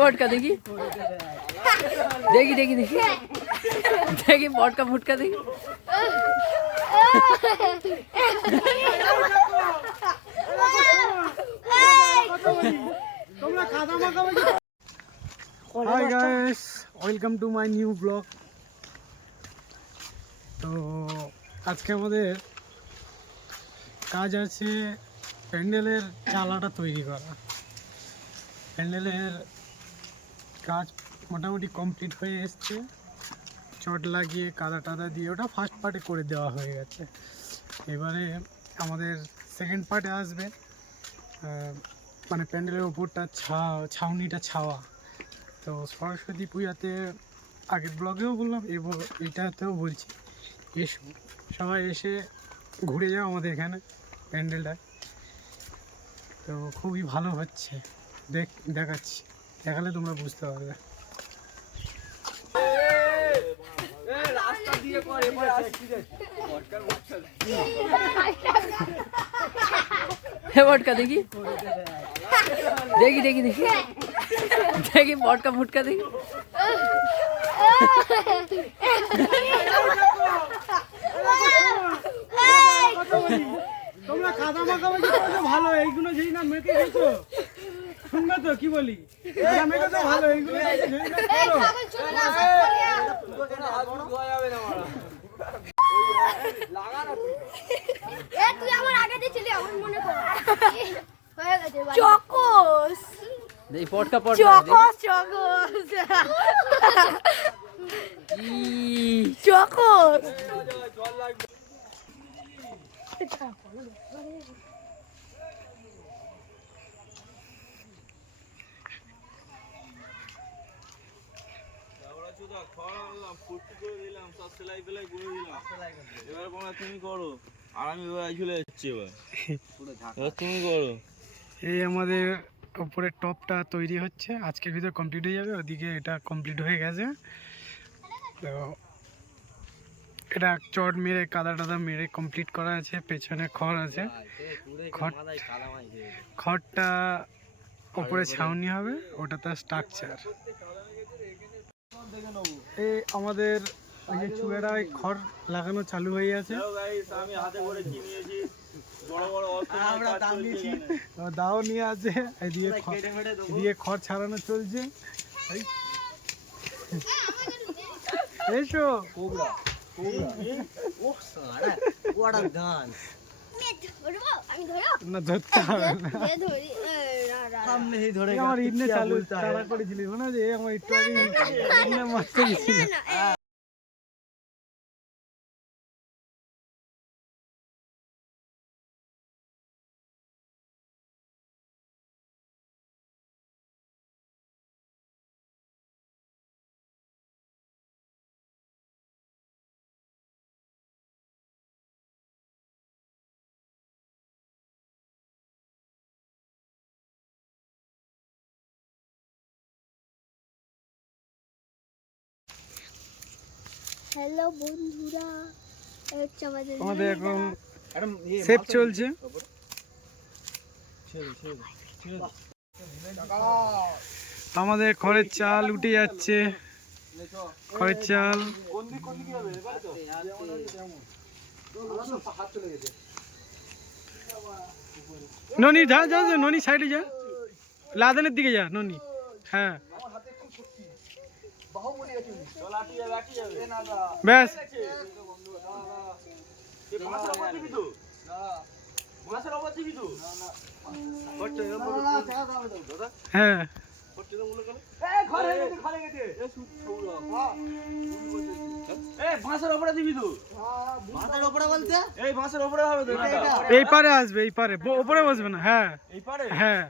वोटका देखी देखी देखी देखी देखी वोटका फुटका देखी Hi guys, welcome to my new vlog. তো আজকে আমাদের কাজ আছে প্যান্ডেলের চালাটা তৈরি করা। প্যান্ডেলের কাজ মোটামুটি কমপ্লিট হয়ে এসছে, চট লাগিয়ে কাদা টাদা দিয়ে ওটা ফার্স্ট পার্টে করে দেওয়া হয়ে গেছে। এবারে আমাদের সেকেন্ড পার্টে আসবে মানে প্যান্ডেলের ওপরটা ছাউনিটা ছাওয়া। তো সরস্বতী পূজাতে আগের ব্লগেও বললাম, এটাতেও বলছি, এসো সবাই এসে ঘুরে যাও আমাদের এখানে প্যান্ডেলটায়। তো খুবই ভালো হচ্ছে, দেখাচ্ছি, দেখালে তোমরা বুঝতে পারবে। वोटका देखी देखी देखी देखी देखी वोटका फुटका देखी তোমরা খাদা মাখামাখি করছো ভালো, এইগুলো যেই না মেখে গেছো শুনবে তো কি বলি, এটা মেখে তো ভালো, এইগুলো যেই না তুই আমার আগে দিছিলি, আমার মনে পড়ে হয়ে গেছে চকোস এই পটকা পটকা চকোস চকোস চকোস এই আমাদের উপরের টপটা তৈরি হচ্ছে, আজকের ভিতর কমপ্লিট হয়ে যাবে। ওদিকে এটা কমপ্লিট হয়ে গেছে। তো এটা চট মেরে কাদা টাদা মেরে কমপ্লিট করা আছে। পেছনে খড় আছে, খড়টা উপরে ছাউনি হবে, ওটা তার স্ট্রাকচার। এই আমাদের ওই যে চুড়ায় খড় লাগানো চালু হয়ে আছে। দাও নিয়ে আছে, এদিকে খড় ছাড়ানো চলছে। এসো না, ধরতে হবে না। আমার ইডনে চালা করেছিলি না, যে আমার একটু আগে ইডনে মারতে গেছিল। হ্যালো বন্ধুরা, আমাদের এখন সেট চলছে। আমাদের খড়ের চাল উঠে যাচ্ছে, খড়ের চাল। ননি যা যা, ননি সাইডে যা, লাদেনের দিকে যা ননি। হ্যাঁ ব্যাস, হ্যাঁ এই পারে আসবে, এই পারে, ওপরে বসবে না। হ্যাঁ হ্যাঁ,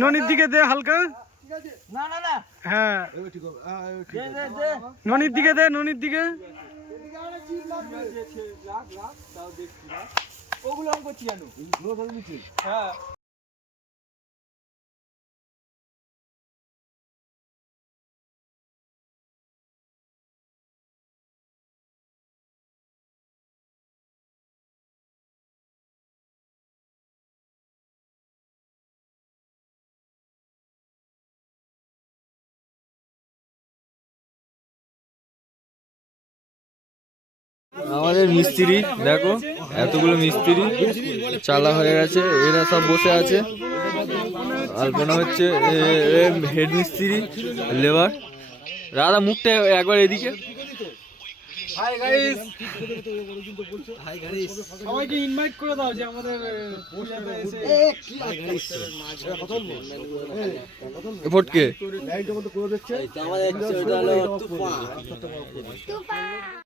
ননির দিকে দে হালকা। হ্যাঁ ননির দিকে দে, ননির দিকে। ওগুলো আমি করছি জানো। আমাদের মিস্ত্রি দেখো, এতগুলো মিস্ত্রি চালা হয়ে গেছে, এরা সব বসে আছে। আলপনা হচ্ছে, হেড মিস্ত্রি, লেবার। দাদা মুখটা একবার এদিকে। সবাইকে ইনভাইট করে দাও যে আমাদের পূজাতে এসে ফটকে তুফান